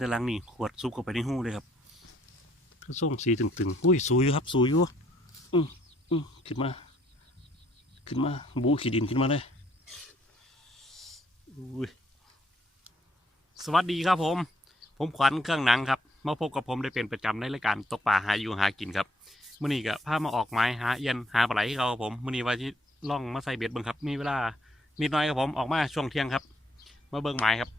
แต่หลังนี่ขวดซุปเข้าไปในหูเลยครับก็ส่งสีตึงๆอุ้ยสูอยู่ครับ สูอยู่อืมอืมขึ้นมา ขึ้นมา บูขีดินขึ้นมาเลยอุ้ยสวัสดีครับผม ผมขวัญเครื่องหนังครับมาพบกับผมได้เป็นประจำในรายการตกป่าหาอยู่หากินครับมื่อนี้ก็พามาออกไม้หาเอียนหาปลาไหลให้เขาครับผมมื่อนี้ว่าที่ล่องมาใส่เบ็ดเบิ่งครับ มีเวลานิดหน้อยครับผมออกมาช่วงเที่ยงครับ มาเบิ่งไม้ครับ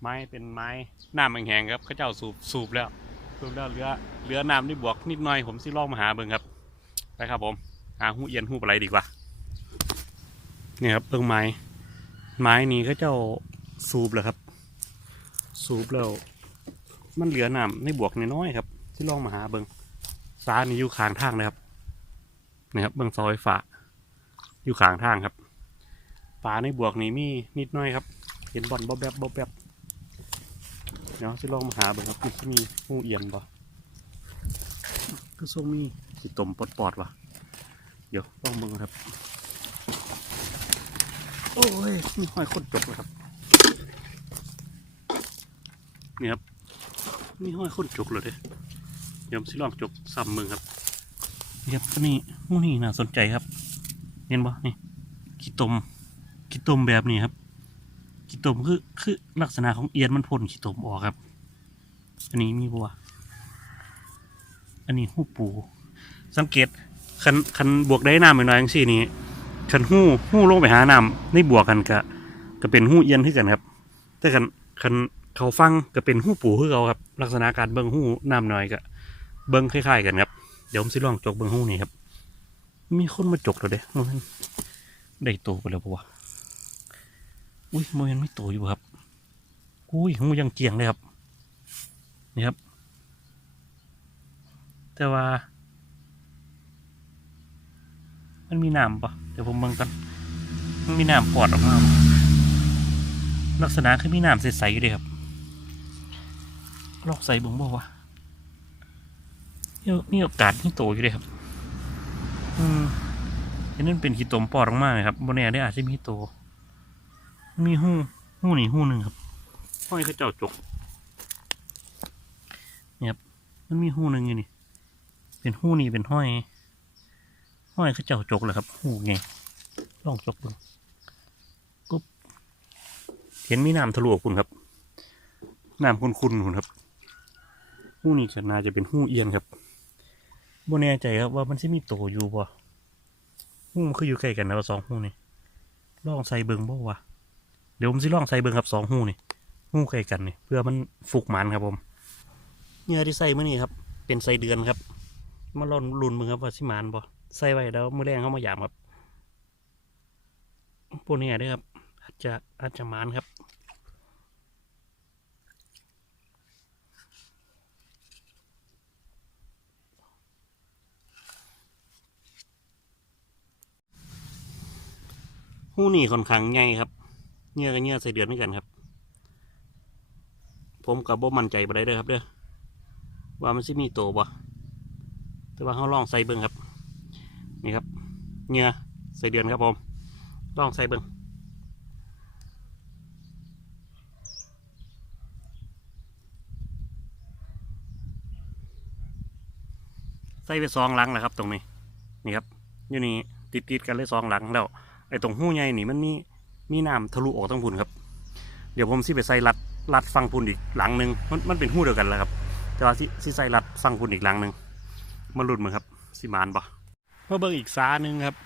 ไม้เป็นไม้น้ำแห้งๆครับเขาเจ้าสูบสูบแล้วสูบแล้วเหลือเหลือน้ำนี่บวกนิดหน่อยผมสิลองมาหาเบิ่งครับไปครับผมหาหูเอียนหูปลาไหลดีกว่าเนี่ยครับเบิ่งไม้ไม้นี้เขาเจ้าสูบแล้วครับ สูบแล้วมันเหลือน้ำในบวกน้อยๆครับที่ลองมาหาเบิงซ้ายนี่อยู่ข้างทางนะครับนะครับเบิงซอยฝาอยู่ข้างทางครับฝาในบวกนี่มีนิดหน้อยครับ เห็นบอลบ๊อบแบบบ๊อบแบบ เดี๋ยวที่ลองมาหาเบิงครับมันสิมีหูเอียนบ่ก็ทรงมีสิตมปอดปอดๆวะเดี๋ยวลองเบิงครับ โอ้ยนี่ห้อยโคตรจบเลยครับนี่ครับนี่ห้อยคนจกเลยเด้เดี๋ยวผมสิลองจกซ้ำมือครับนี่ครับตัวนี้หูนี่น่าสนใจครับ เห็นบ่นี่ขี้ตมขี้ตมแบบนี้ครับ ขี้ตมคือคือลักษณะของเอียนมันพ่นขี้ตมออกครับ อันนี้มีบัวอันนี้หูปู สังเกตคันคันบวกได้น้ำหน่อยอย่างสี่นี้คันหูหูลงไปหาน้ำในบวกกันก็ก็เป็นหูเอียนขึ้นกันครับ แต่คันคันเขาฟังก็เป็นหู้ปูคือเขาครับ ลักษณะการเบิ้งหู้น้ำหน่อยก็เบิ้งคล้ายๆกันครับ เดี๋ยวผมสิลองจกเบิ้งหู้นี่ครับ มีคนมาจกแล้วเด้ได้โตไปแล้วปะวะ อุ้ยมยังไม่โตอยู่ครับ อุ้ยหูยังเกี่ยงเลยครับ นี่ครับ แต่ว่า มันมีน้ำปะเดี๋ยวผมเบิ่งกันมันมีน้ำปอดออกมาลักษณะคือมีน้ำใสๆอยู่เลยครับ ลอกใส่บุ้งบอกว่ามีโอกาสที่โตอยู่เลยครับ อืมอันนั้นเป็นขี้ตมปอดออกมาเลยครับบนแน่ได้อาจจะมีโต มีหู้หู้นี่หู้หนึ่งครับห้อยเขาเจ้าจกเนี่ยครับมันมีหู้หนึ่งอยู่นี่เป็นหู้นี่เป็นห้อย ห้อยเขาเจ้าจกเลยครับหู้ไงลองจกดูปุ๊บเห็นมีน้ำทะลุออกคุณครับน้ำคุณคุณคุณครับหู้นี่ก็น่าจะเป็นหู้เอียนครับบ่แน่ใจครับว่ามันจะมีโตอยู่บ่หู้มันคืออยู่ใกล้กันนะว่าสองหู้นี่ลองใส่เบิงบ่วะ เดี๋ยวผมสิลองใส่เบิงครับสองหู้นี่หู้ใกล้กันนี่เพื่อมันฟุกหมันครับผมเหงื่อที่ใส่เมื่อนี้ครับ เป็นใส่เดือนครับมาลองลุ้นเบิงครับว่าสิหมานบ่ใส่ไว้แล้วมื้อแรงเข้ามายามครับพวกนี้ได้ครับ อาจจะอาจจะหมานครับหู้นี่ค่อนข้างใหญ่ครับ เงี้ยกับเงี้ยใส่เดือนด้วยกันครับ ผมกับบ่มั่นใจบ่ได้เด้อครับเด้อว่ามันสิมีโตบ่แต่ว่าเขาลองใส่เบิ่งครับ นี่ครับเงี้ยใส่เดือนครับผม ลองใส่เบิ่งใส่ไปสองหลังแล้วครับ ตรงนี้ นี่ครับ อยู่นี่ติดติดกันเลยสองหลังแล้ว ไอ้ตรงหู้ใหญ่นี่มันมี มีน้ำทะลุออกทั้งพุ่นครับ เดี๋ยวผมสิไปใส่รัดรัดฟังพุ่นอีกหลังหนึ่งมันมันเป็นหู้เดียวกันแหล้วครับ แต่ว่าสิใส่รัดฟังพุ่นอีกหลังหนึ่งมาหลุดมือครับสิมานปะมาเบิ่งอีกสาหนึ่งครับ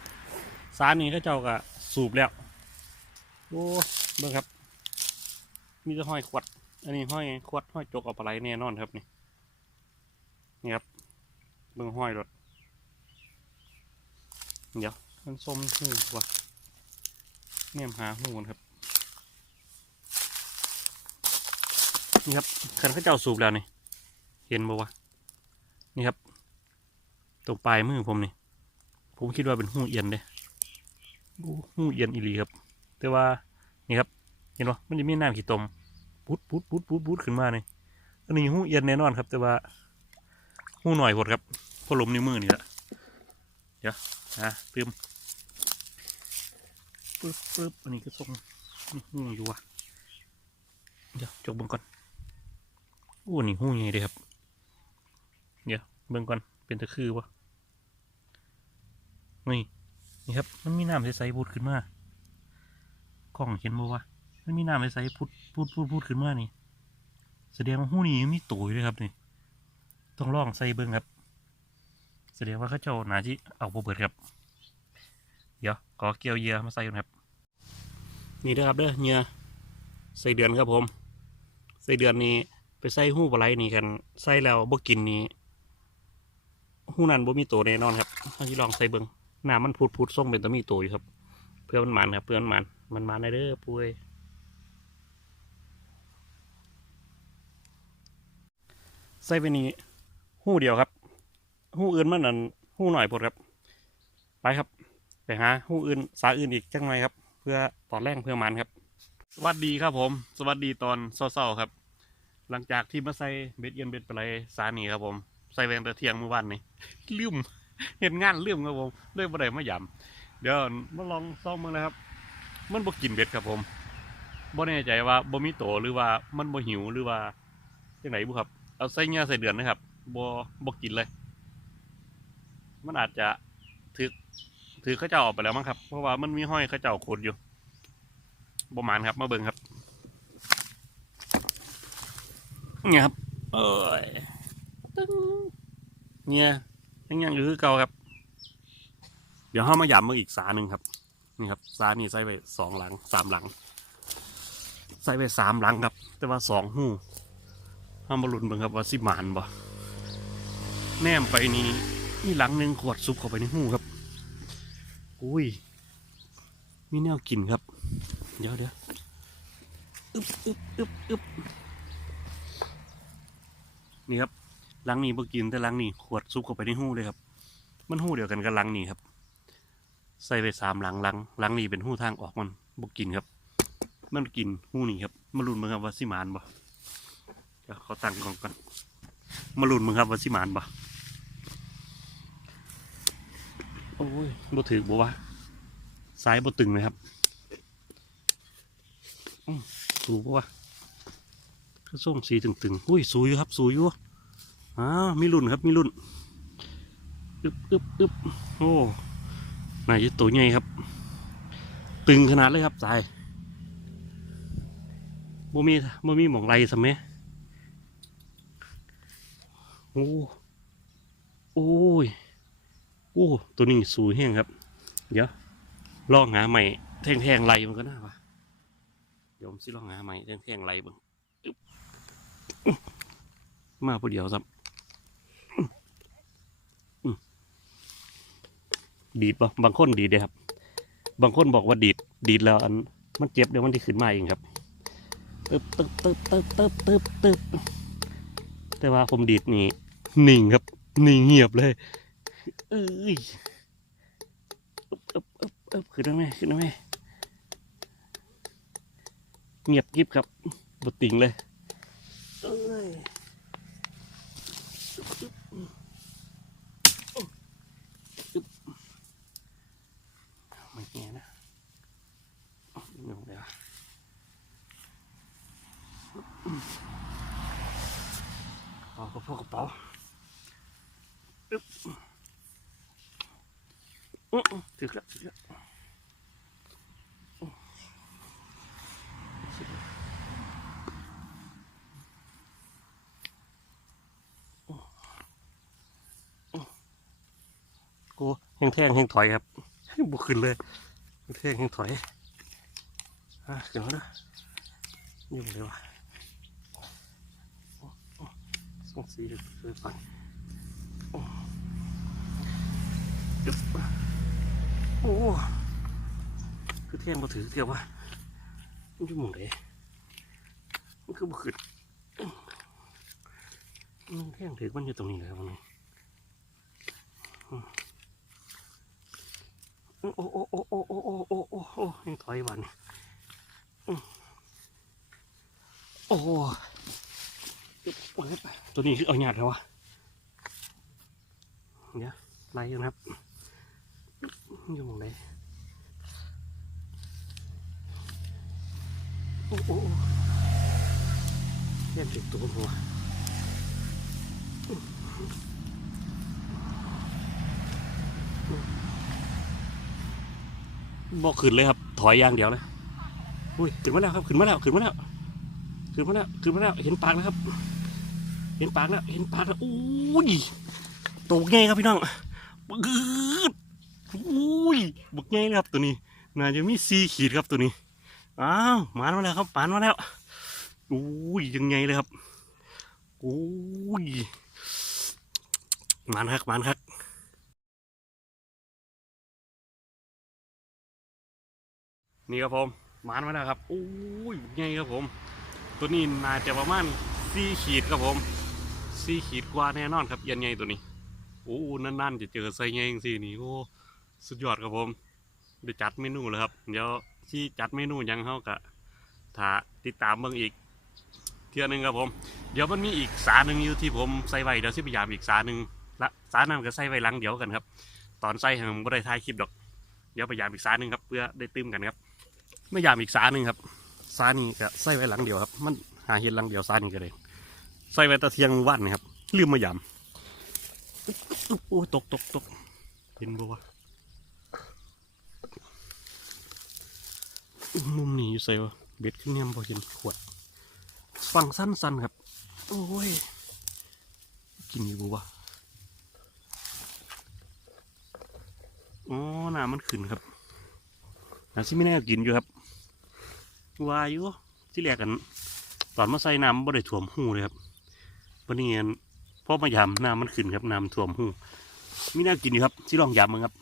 สานี้ก็เจ้าก็สูบแล้วโอ้เบิ่งครับ มีแต่ห้อยขวด อันนี้ห้อยขวดห้อยจกเอาปลาไหลแน่นอนครับนี่นี่ครับเบิ่งห้อยรถเดี๋ยวมันส้มหูว่ะ เนี่ยหาหูกันครับ นี่ครับคันข้าเจ้าสูบแล้วนี่ เห็นบ่วะนี่ครับ ตรงปลายมือผมนี่ ผมคิดว่าเป็นหูเอียนเด้โอ้หูเอียนอีหลีครับ แต่ว่านี่ครับ เห็นปะมันจะมีน้ำขี้ตมปุ๊ดปุ๊ดปุ๊ดปุ๊ดปุ๊ดขึ้นมาเนี่ยอันนี้หูเอียนแน่นอนครับ แต่ว่าหูหน่อยหดครับพอลมนิ้วมือนี่แหละเดี๋ยวอะเติม ปึ๊บปึ๊บอันนี้ก็ส่งนี่หูอยู่วะเดี๋ยวจกเบังก่อนอ้อ้นี่หูใหญ่เลยครับ เดี๋ยวเบิ่งก่อนเป็นตะคือวะนี่นี่ครับมันมีน้ำใสๆพูดขึ้นมากล้องเห็นบ่วะมันมีน้ำใสๆพูดพูดพูดพูดขึ้นมานี่แสดงว่าหูนี่มีตัวอยู่เลยครับนี่ต้องลองใส่เบิ่งครับแสดงว่าเขาเจ้าหนาที่เอาบ่เบิดครับ เดี๋ยวขอเกี่ยวเหยื่อมาใส่ก่อนครับ นี่เด้อครับเด้อเหยื่อใส่เดือนครับผม ใส่เดือนนี้ไปใส่หู้ปลาไหลนี่กันใส่แล้วบ่กินนี่หูนั้นบ่มีตัวแน่นอนครับเอาที่ลองใส่เบิ่งน้ำมันพูดพูดส่งเป็นตัวมีตัวอยู่ครับ เพื่อมันมันครับเพื่อมันมันมันมันได้เด้อปุ้ยใส่ไปนี่หูเดียวครับหู้อื่นมันนั่นหู้หน่อยพดครับ ไปครับ หาหูอื่นสาอื่นอีกจังไรครับ เพื่อตอนแรกเพื่อมันครับ สวัสดีครับผม สวัสดีตอนเศร้าๆครับ หลังจากที่มาใส่เบ็ดเย็นเบ็ดปลาไหลสานีครับผมใส่เวงต่เทียงเมื่อวานนี้ลืมเห็นงานลืมครับผมเลยบ่ได้มาย่ำเดี๋ยวมาลองซ่อมมึงนะครับ มันบ่กินเบ็ดครับผมบ่แน่ใจว่าบ่มีโตหรือว่ามันบ่หิวหรือว่าจังไหนบุครับ เอาใส่เงี้ยใส่เดือนนะครับบ่บ่กินเลย มันอาจจะถือ ถือเข้าเจ้าออกไปแล้วมั้งครับ เพราะว่ามันมีห้อยเข้าเจ้าขดอยู่ประมาณครับ มาเบิ่งครับเนี่ยครับ เอ้ยตึ้งเนี่ยยังยังอยู่คือเก่าครับ เดี๋ยวห้ามาหยำมาอีกสาหนึ่งครับ นี่ครับสานี่ใส่ไปสองหลังสามหลัง ใส่ไปสามหลังครับ แต่ว่าสองหูห้ามาลุ้นเบิ่งครับว่าสิหมานบ่แนมไปนี่นี่หลังหนึ่งขวดซุปเข้าไปในหูครับ อุ้ย มีแนวกินครับ เดี๋ยวเดี๋ยวอึบอึบอึบอึบนี่ครับลังนี้บ่กินแต่ลังนี้ขวดซุปเข้าไปในหู้เลยครับ มันหู้เดียวกันกับลังนี้ครับ ใส่ไปสามหลังลังลังนี้เป็นหู้ทางออกมันบ่กินครับ มันกินหู้นี่ครับมาลุนมึงครับว่าสิมานบ่เดี๋ยวเขาตั้งกล่องก่อนมาลุนมึงครับว่าสิมานบ่ โอ้ยบ่ถือบ่วะสายบ่ตึงเลยครับสูบ่วะคือส่งสีตึงๆอุ้ยสูอยู่ครับสูอยู่อ้ามีรุ่นครับมีรุ่นอึบอึบอึบโอ้นายจะตัวใหญ่ครับ ตึงขนาดเลยครับสายบ่มีบ่มีหมองไรสมัยโอ้โอ้ย อ้ตัวนี้สูงแห้งครับ เดี๋ยวลองหาใหม่แท่งแท่งๆไรมันก็น่าวะเดี๋ยวผมสิลองหาใหม่แท่งแท่งๆไรบ้างมาผู้เดียวครับอืมดีดปะบางคนดีดเลยครับ บางคนบอกว่าดีดดีดแล้วอันมันเจ็บเดี๋ยวมันที่ขึ้นมาเองครับตึบตึบตึบตึบตึบตึบตึบแต่ว่าผมดีดนี่หนิ่งครับหนิ่งเงียบเลย เอ้ยอึบอึบอึบอึบขึ้นได้ไหมขึ้นได้ไหมเงียบกริบครับบดติงเลยเอ้ยอึบอึบอึบไม่เงี้ยนะเดี๋ยวเดี๋ยวเอากระเป๋ากระเป๋าอื้ออื้อ ถึกแล้วถึกแล้วกูแห้งแท่งแห้งถอยครับบุกขึ้นเลยแห้งแท่งแห้งถอยอะขึ้นแล้วนะยุ่งเลยวะส่งสีเลยก่อนอึ๊บ โอ้คือเทียงมาถือเที่ยววะมันจะหมุนเลยมันคือบุขึ้นมันเที่ยงถือมันอยู่ตรงนี้เลยครับมันโอ้โอ้โอ้โอ้โอ้โอ้โอ้โอ้โอ้โอ้ยังถอยวันโอ้โหตัวนี้คือเอาหยาดแล้ววะเดี๋ยวไล่กันครับ อยู่ตรงไหนโอ้โหแค่ติดตัวหัวบอกขึ้นเลยครับ ถอยอย่างเดียวเลยอุ้ยขึ้นมาแล้วครับขึ้นมาแล้วขึ้นมาแล้วขึ้นมาแล้วขึ้นมาแล้วเห็นปากแล้วครับ เห็นปากแล้วเห็นปากแล้วอุ้ยตกไงครับพี่น้องบึกด อุ้ยบึกไงเลยครับตัวนี้น่าจะมีซีขีดครับตัวนี้อ้าวมานมาแล้วครับปานมาแล้วอุ้ยยังไงเลยครับอุ้ยมานครับมานครับนี่ครับผมมานมาแล้วครับโอ้ยไงครับผม ตัวนี้น่าจะประมาณสี่ขีดครับผมสี่ขีดกว่าแน่นอนครับยันไงตัวนี้โอ้นั่นๆจะเจอไซไงสินี่โอ้ สุดยอดครับผมได้จัดเมนูเลยครับ เดี๋ยวที่จัดเมนูยังเขากะถ้าติดตามเบิ่งอีก เที่ยหนึงครับผม เดี๋ยวมันมีอีกสาหนึ่งอยู่ที่ผมใส่ไว้เดี๋ยวสิพยายามอีกสาหนึ่งละสานั้นก็ใส่ไว้หลังเดียวกันครับ ตอนใส่ผมก็ได้ถ่ายคลิปดอก เดี๋ยวพยายามอีกสาหนึ่งครับเพื่อได้ตื้มกันครับไม่ยามอีกสาหนึ่งครับสานี่ก็ใส่ไว้หลังเดียวครับ มันหาเห็นหลังเดียวสานี่ก็เลยใส่ไว้ตะเทียงวันนะครับลืมมายามโอ้ยตกตกตกเห็นบ่วะ มุมนี้อยู่ใส่วะเบ็ดขึ้นเนี่ยบ่เห็นขวด ฟังสั้นๆครับ โอ้ย กินอยู่บ่วะอ๋อน้ำมันขึ้นครับน้ำซิไม่แน่กินอยู่ครับวาอยู่ที่แรกกันตอนมาใส่น้ำบ่ได้ถ่วมหูเลยครับวันนี้อันพอมายำน้ำมันขึ้นครับน้ำถ่วมหูมีน่ากินอยู่ครับที่ลองยำมั้งครับ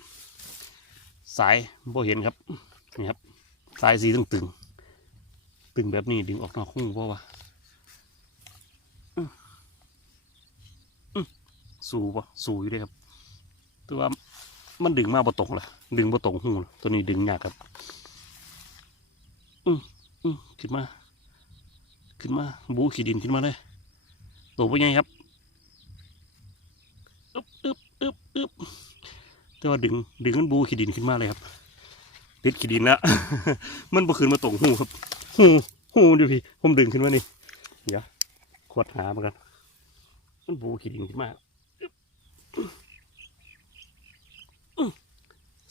สายบ่เห็นครับนี่ครับ สายสีตึงตึงๆตึงแบบนี้ดึงออกนอกหูเพราะว่าอื้ออื้อสูปะสูอยู่เลยครับแต่ว่ามันดึงมาบ่ตรงละดึงบ่ตรงหูตัวนี้ดึงยากครับ อืมอืมขึ้นมา ขึ้นมา บูขี่ดินขึ้นมาเลยตัวเป็นไงครับอึบอึบอึบอึบแต่ว่าดึง ดึงมันบูขี่ดินขึ้นมาเลยครับ ติดขี่ดินแล้วมันบ่ขึ้นมาตรงหูครับหูหูดูพี่ผมดึงขึ้นมานี่เดี๋ยวขวดหามือนกันมันบูขี่ดินขึ้นมา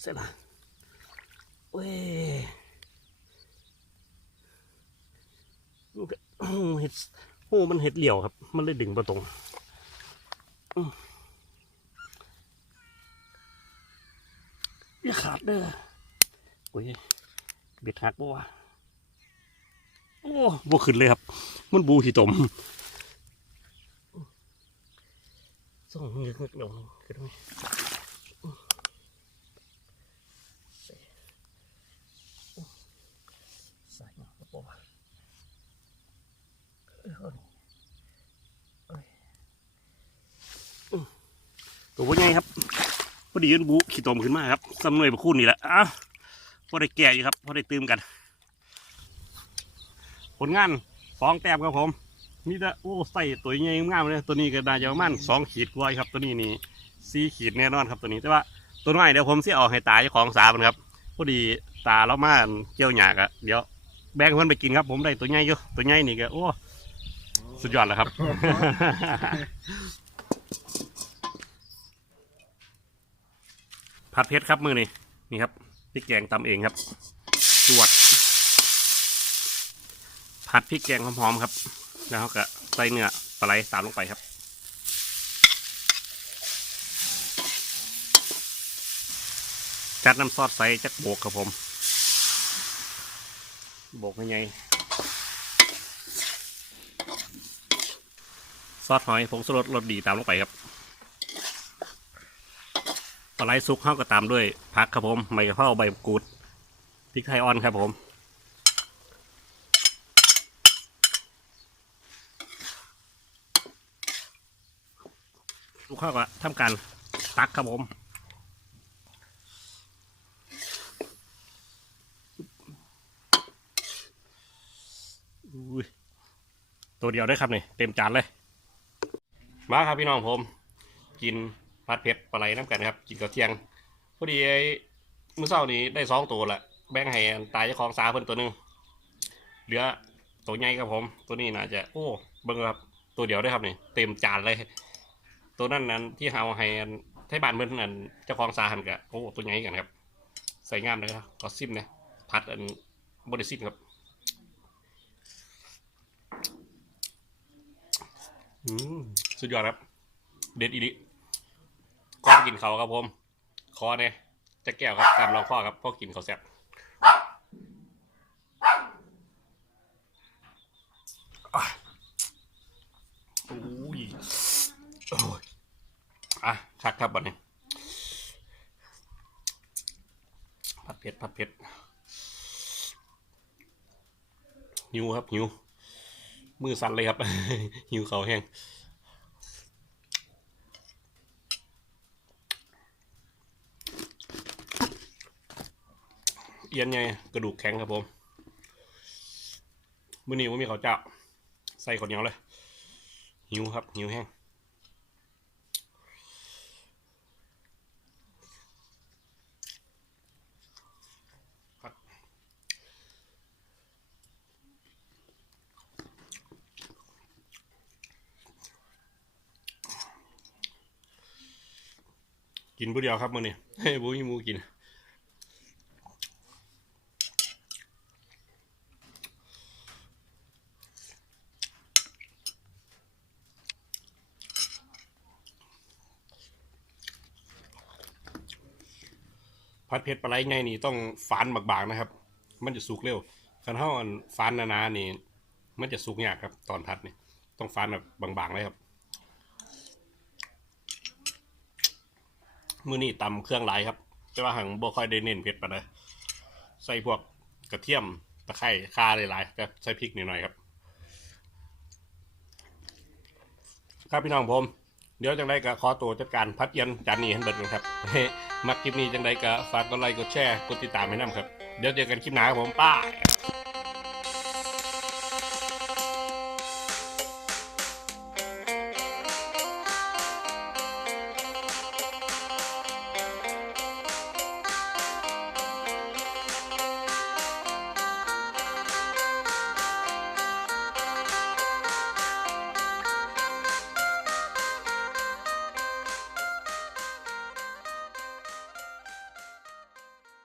เสร็จละเว้ยมันก็โอ้เห็ดโอ้มันเห็ดเหลี่ยวครับ มันเลยดึงประตรงอย่าขาดเด้อ อ้ยเบ็ดหักบ่วะโอ้บ่ขึ้นเลยครับ มันบูขี้ตมส่งเงือกเงือกดำขึ้นไหมอื้อเสอื้อใส่มาบ่วะตัวว่าไงครับพอดียืนบุขี่ตมขึ้นมาครับสำเนวยประคุณนี่แหละอ้า พอได้แก่อยู่ครับพอได้ตื่มกัน ผลงานสองแต้มครับผมนี่จะโอ้ใส่ตัวใหญ่งามเลยตัวนี้ก็น่าจะประมาณสองขีดกว่าครับ ตัวนี้นี่สี่ขีดแน่นอนครับตัวนี้แต่ว่าตัวน้อยเดี๋ยวผมเสิเอาให้ตาเจ้าของสามันครับพอดีตาเรามาเกี่ยวหยากอะเดี๋ยวแบ่งเพื่อนไปกินครับ ผมได้ตัวใหญ่อยู่ตัวใหญ่นี่ก็โอ้สุดยอดแล้วครับผัดเพชรครับมือนี่นี่ครับ ริกแกงตำเองครับจวด ผัดพริกแกงหอมๆครับ แล้วก็ใส่เนื้อปลาไหลตามลงไปครับจัดน้ำซอสใส่จักโบกครับผม โบกยังไงซอสหอยผงชูรสรสดีตามลงไปครับ ปลาไหลซุกเข้าก็ตามด้วยผักครับผมใบกะเพราใบกูดพริกไทยอ่อนครับผมลูกข้าวก็ทำการตักครับผมตัวเดียวได้ครับนี่เต็มจานเลย มาครับพี่น้องผม กิน ผัดเผ็ดปลาไหลน้ำกันครับกินกับเที่ยงพอดีไอ้มือเช้านี้ได้สองตัวละแบ่งให้ตายเจ้าของสาเพิ่นตัวหนึ่งเหลือตัวใหญ่ครับผม ตัวนี้น่าจะโอ้เบิ่งครับตัวเดียวได้ครับนี่เต็มจานเลย ตัวนั้นนั้นที่เฮาให้ไทยบ้านเพิ่นนั่นเจ้าของสาหันกะโอ้ตัวใหญ่กันครับใส่งามเลยครับก็ซิมเนี่ยพัดอันบริซิมครับอืมสุดยอดครับ เด็ดอีลิ ก่อนกินเขาวครับผม คอเนี่ยจะแก้วครับตามรองข้อครับพ่อกินเขาวแซ่บอะโอ้ยโอ้ยอะคักครับบัดนี้ผัดเผ็ดผัดเผ็ดหิวครับหิวมือสั่นเลยครับ หิวเขาวแห้ง อียนไงกระดูกแข็งครับผมมือนี้ว่ามีข้าวเจ้าใส่ข้าวเหนียวเลย หิวครับ หิวแห้งกินผู้เดียวครับมือนี้ให้บูให้หมูกิน ผัดเผ็ดปลาไหลไงนี่ต้องฝานบางๆนะครับ มันจะสุกเร็วคันเท่าอันฝานนาๆนี่ มันจะสุกยากครับ ตอนผัดนี่ต้องฝานแบบบางๆเลยครับ มือนี่ตำเครื่องหลายครับ แต่ว่าหังบ่ค่อยได้เน้นเผ็ดปานใดใส่พวกกระเทียมตะไคร้ข่าหลายๆแต่ใส่พริกนิดหน่อยครับ ครับพี่น้องผม เดี๋ยวจังไดก็ขอตัวจัดการพัดเย็นจานนี้ให้เบิดกันครับมักคลิปนี้จังไดก็ฝากกดไลค์กดแชร์กดติดตามให้นำครับ เดี๋ยวเจอกันคลิปหน้าครับผมป้า